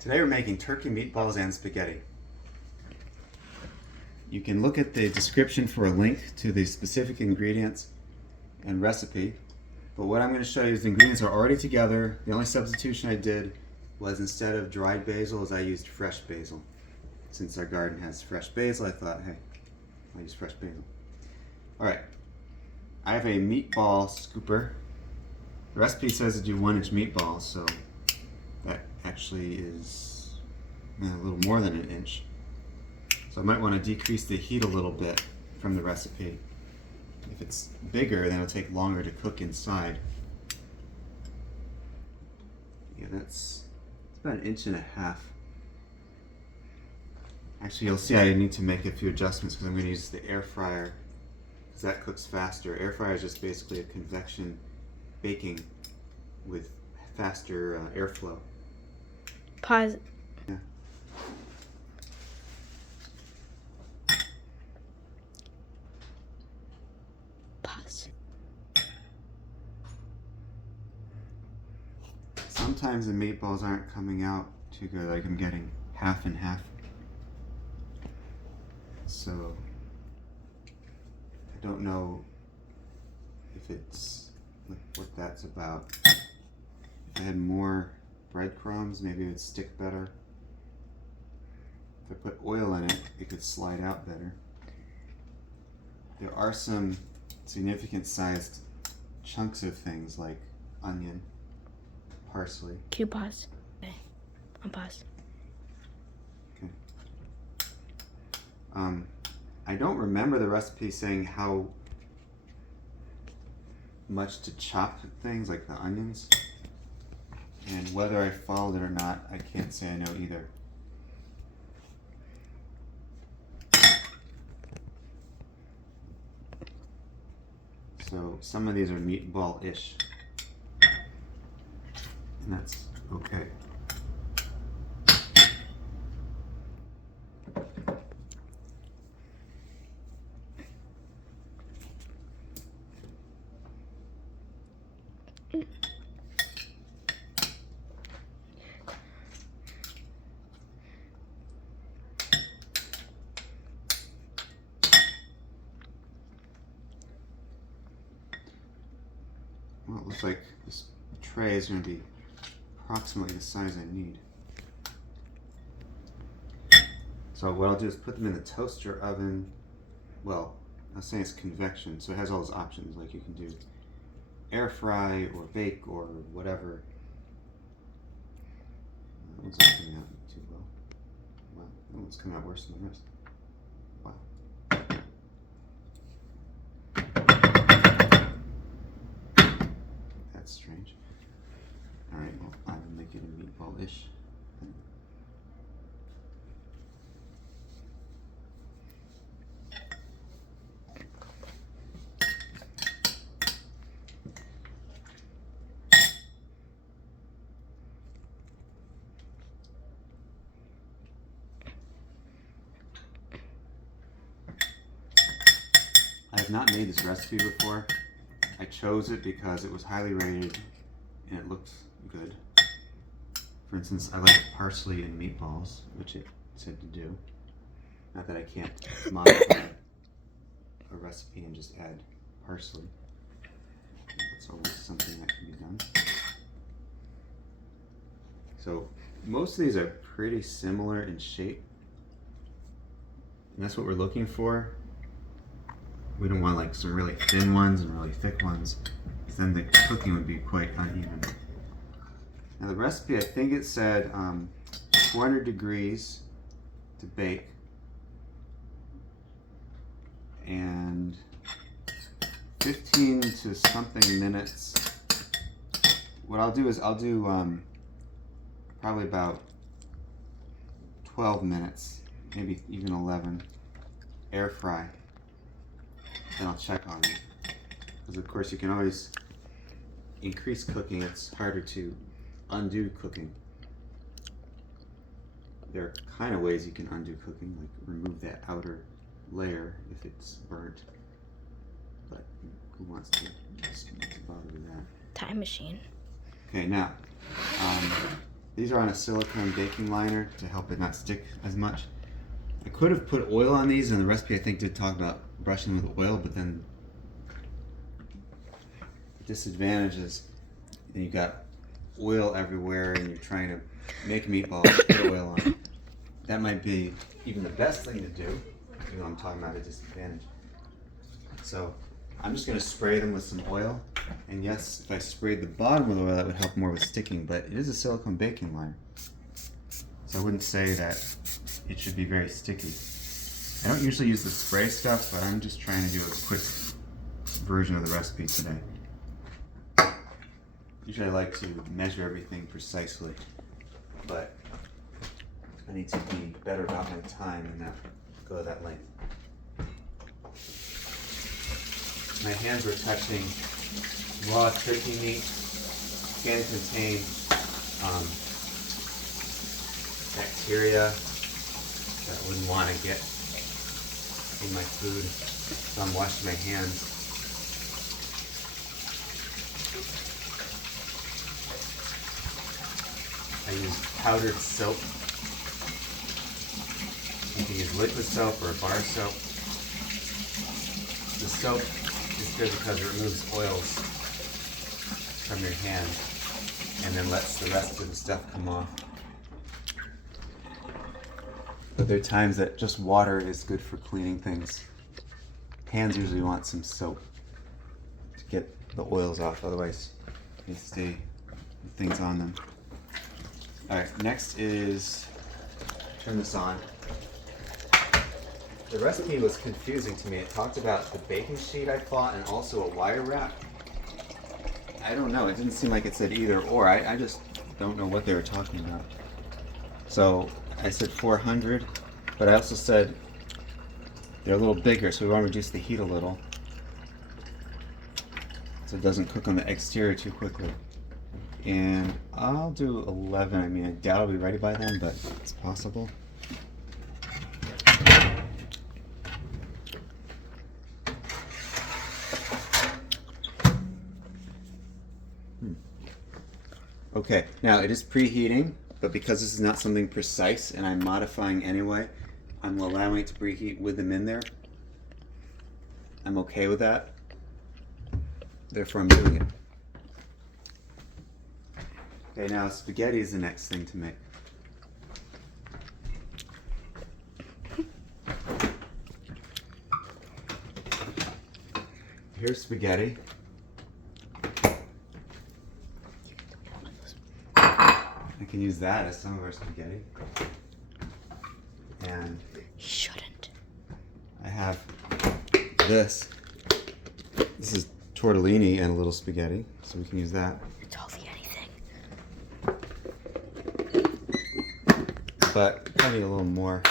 Today we're making turkey meatballs and spaghetti. You can look at the description for a link to the specific ingredients and recipe. But what I'm going to show you is the ingredients are already together. The only substitution I did was instead of dried basil is I used fresh basil. Since our garden has fresh basil, I thought, hey, I'll use fresh basil. Alright, I have a meatball scooper. The recipe says to do 1-inch meatballs, so that actually is a little more than 1 inch. So I might want to decrease the heat a little bit from the recipe. If it's bigger, then it'll take longer to cook inside. Yeah, it's about 1.5 inches. Actually, you'll see I need to make a few adjustments because I'm going to use the air fryer because that cooks faster. Air fryer is just basically a convection baking with faster airflow. Pause. Yeah. Pause. Sometimes the meatballs aren't coming out too good, like I'm getting half and half. So I don't know if it's what that's about. If I had more breadcrumbs, maybe it would stick better. If I put oil in it, it could slide out better. There are some significant sized chunks of things like onion, parsley. Cue pause. Okay. Unpause. Okay. I don't remember the recipe saying how much to chop things like the onions. And whether I followed it or not, I can't say I know either. So some of these are meatball-ish. And that's okay. Well, it looks like this tray is going to be approximately the size I need. So what I'll do is put them in the toaster oven. Well, I'm saying it's convection, so it has all those options. Like you can do air fry or bake or whatever. That one's not coming out too well. Wow, that one's coming out worse than the rest. Wow. That's strange. Alright, well, I will make it a meatball-ish. I have not made this recipe before. I chose it because it was highly rated and it looks good. For instance, I like parsley in meatballs, which it said to do. Not that I can't modify a recipe and just add parsley. That's always something that can be done. So most of these are pretty similar in shape. And that's what we're looking for. We don't want like some really thin ones and really thick ones, because then the cooking would be quite uneven. Now the recipe, I think it said 400 degrees to bake and 15 to something minutes. What I'll do is I'll do probably about 12 minutes, maybe even 11, air fry. And I'll check on it. Because of course you can always increase cooking. It's harder to undo cooking. There are kind of ways you can undo cooking, like remove that outer layer if it's burnt. But who wants to bother with that? Time machine. Okay, now These are on a silicone baking liner to help it not stick as much. I could have put oil on these, and the recipe I think did talk about brushing with oil, but then the disadvantage is you got oil everywhere and you're trying to make meatballs, put oil on it. That might be even the best thing to do, even though I'm talking about a disadvantage. So I'm just going to spray them with some oil. And yes, if I sprayed the bottom with oil, that would help more with sticking, but it is a silicone baking liner. So I wouldn't say that it should be very sticky. I don't usually use the spray stuff, but I'm just trying to do a quick version of the recipe today. Usually I like to measure everything precisely, but I need to be better about my time and not go to that length. My hands were touching raw turkey meat, can contain bacteria that I wouldn't want to get in my food, so I'm washing my hands. I use powdered soap. You can use liquid soap or bar soap. The soap is good because it removes oils from your hand and then lets the rest of the stuff come off. But there are times that just water is good for cleaning things. Hands usually want some soap to get the oils off, otherwise they stay with things on them. Alright, next is, turn this on. The recipe was confusing to me. It talked about the baking sheet I bought and also a wire wrap. I don't know, it didn't seem like it said either or. I just don't know what they were talking about. So I said 400, but I also said they're a little bigger, so we want to reduce the heat a little so it doesn't cook on the exterior too quickly. And I'll do 11. I mean, I doubt I'll be ready by then, but it's possible. Okay, now it is preheating, but because this is not something precise and I'm modifying anyway, I'm allowing it to preheat with them in there. I'm okay with that. Therefore, I'm doing it. Okay, now spaghetti is the next thing to make. Here's spaghetti. I can use that as some of our spaghetti. And Shouldn't. I have this. This is tortellini and a little spaghetti, so we can use that. It's hardly anything. But I need a little more.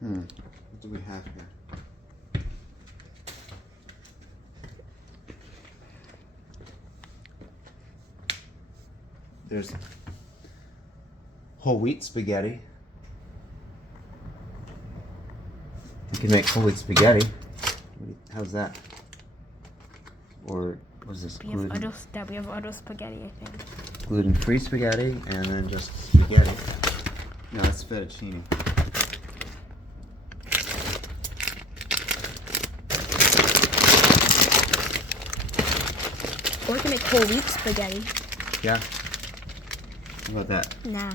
What do we have here? There's whole wheat spaghetti. You can make whole wheat spaghetti. How's that? Or what is this? We have other spaghetti, I think. Gluten-free spaghetti and then just spaghetti. No, it's fettuccine. Or we can make whole wheat spaghetti. Yeah? How about that? Nah.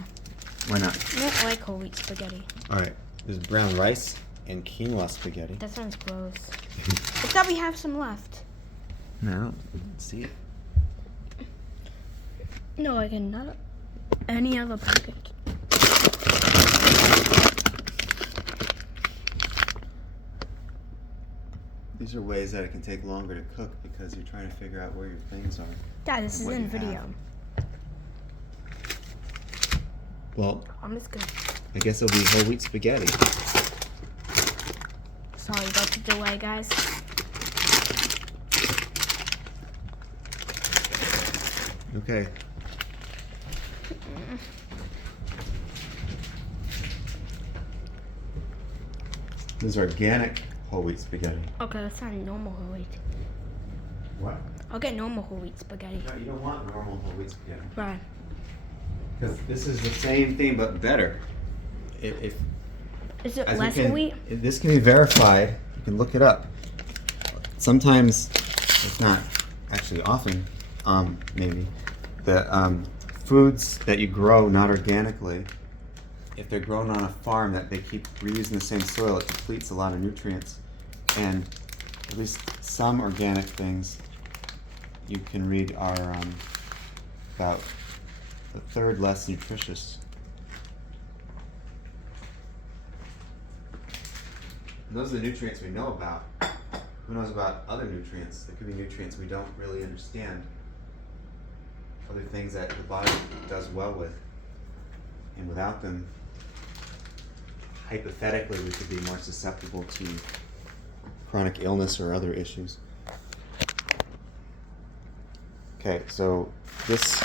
Why not? I don't like whole wheat spaghetti. Alright, there's brown rice and quinoa spaghetti. That sounds gross. I thought we have some left. No, I don't see it. No, I can not any other packet. These are ways that it can take longer to cook because you're trying to figure out where your things are. Dad, this is What in you video. have. Well, I'm just gonna. I guess it'll be whole wheat spaghetti. Sorry about the delay, guys. Okay. This is organic whole wheat spaghetti. Okay, let's not normal whole wheat. What? I'll get normal whole wheat spaghetti. No, you don't want normal whole wheat spaghetti. Right. Because this is the same thing but better. If Is it as we less can- whole wheat? if this can be verified. You can look it up. Sometimes, it's not actually often, maybe, the foods that you grow not organically, if they're grown on a farm that they keep reusing the same soil, it depletes a lot of nutrients. And at least some organic things you can read are about a third less nutritious. And those are the nutrients we know about. Who knows about other nutrients? There could be nutrients we don't really understand. Other things that the body does well with. And without them, hypothetically, we could be more susceptible to chronic illness or other issues. Okay, so this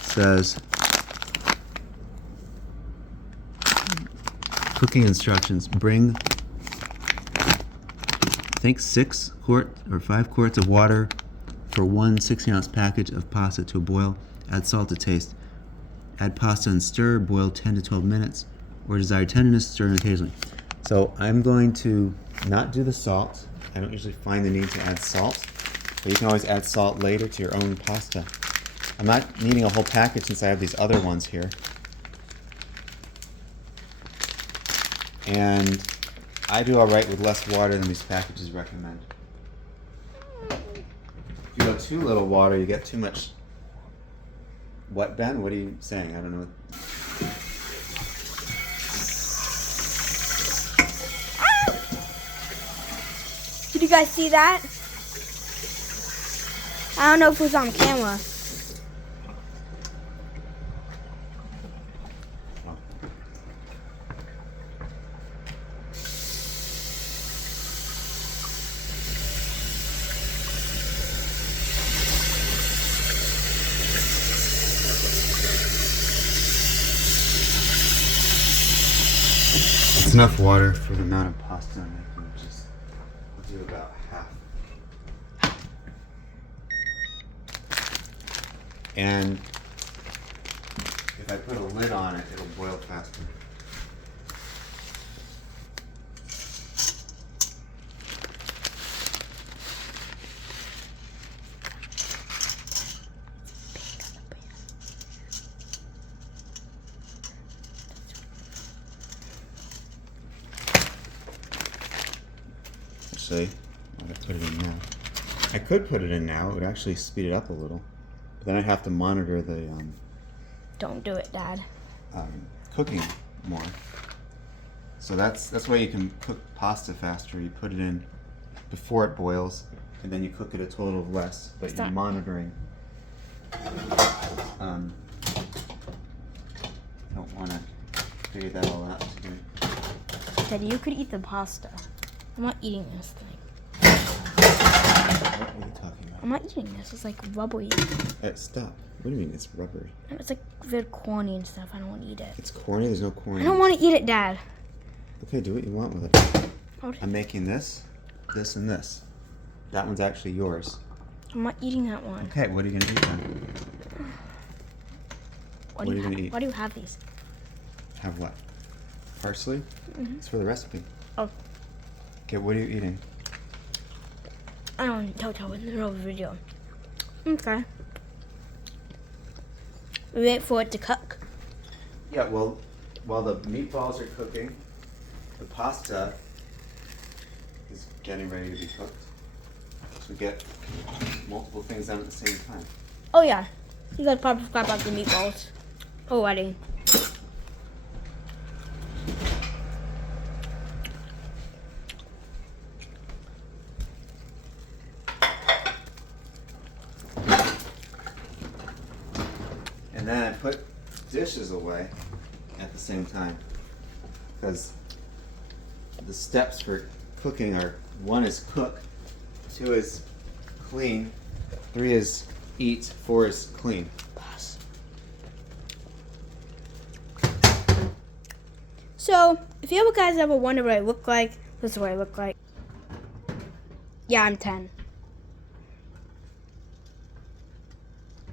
says cooking instructions. Bring, I think 6 quart or 5 quarts of water for 1 60-ounce package of pasta to a boil. Add salt to taste. Add pasta and stir. Boil 10 to 12 minutes. Or desired tenderness, stir occasionally. So I'm going to not do the salt. I don't usually find the need to add salt. But you can always add salt later to your own pasta. I'm not needing a whole package since I have these other ones here. And I do alright with less water than these packages recommend. If you go too little water, you get too much. What, Ben? What are you saying? I don't know. Did you guys see that? I don't know if it was on camera. It's enough water for the amount of pasta I'm making. Just I'll do about half. And if I put a lid on it, it'll boil faster. Actually, I'm gonna put it in now. I could put it in now. It would actually speed it up a little. But then I'd have to monitor the Don't do it, Dad. cooking more. So that's why you can cook pasta faster. You put it in before it boils, and then you cook it a total of less. But you're monitoring. Don't want to figure that all out today. Dad, you could eat the pasta. I'm not eating this thing. What are you talking about? I'm not eating this. It's like rubbery. Stop. What do you mean it's rubbery? It's like very corny and stuff. I don't want to eat it. It's corny. There's no corn. I don't want to eat it, Dad. Okay, do what you want with it. Okay. I'm making this, this, and this. That one's actually yours. I'm not eating that one. Okay, what are you gonna eat then? What are you gonna eat? Why do you have these? Have what? Parsley? Mhm. It's for the recipe. Oh. Okay, what are you eating? I don't tell in the middle of the video. Okay. We wait for it to cook. Yeah, well, while the meatballs are cooking, the pasta is getting ready to be cooked. So we get multiple things done at the same time. Oh yeah. You guys probably forgot about the meatballs. Already. And then I put dishes away at the same time. Because the steps for cooking are 1 is cook, 2 is clean, 3 is eat, 4 is clean. So, if you guys ever wonder what I look like This is what I look like. Yeah, I'm 10.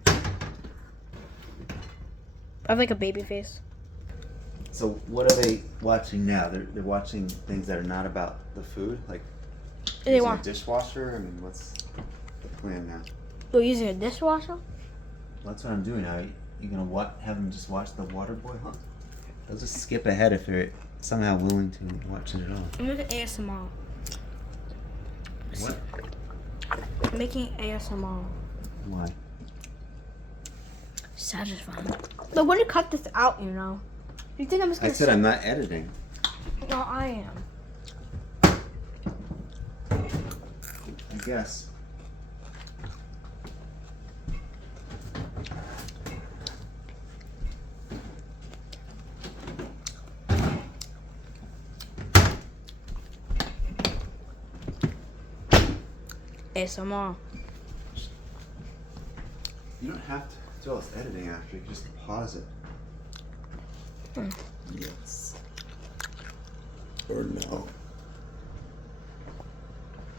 I have like a baby face. So what are they watching now? They're watching things that are not about the food, like They using want. a dishwasher. I mean, what's the plan now? We're using a dishwasher. That's what I'm doing now. You gonna have them just watch the water boil? Huh? They'll just skip ahead if they're somehow willing to watch it at all. I'm making ASMR. What? I'm making ASMR. Why? Satisfying. But when you cut this out, you know. You think I'm just I gonna said I'm not editing. No, I am. I guess. ASMR. You don't have to do all this editing after. You can just pause it. Yes. Or no.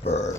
Or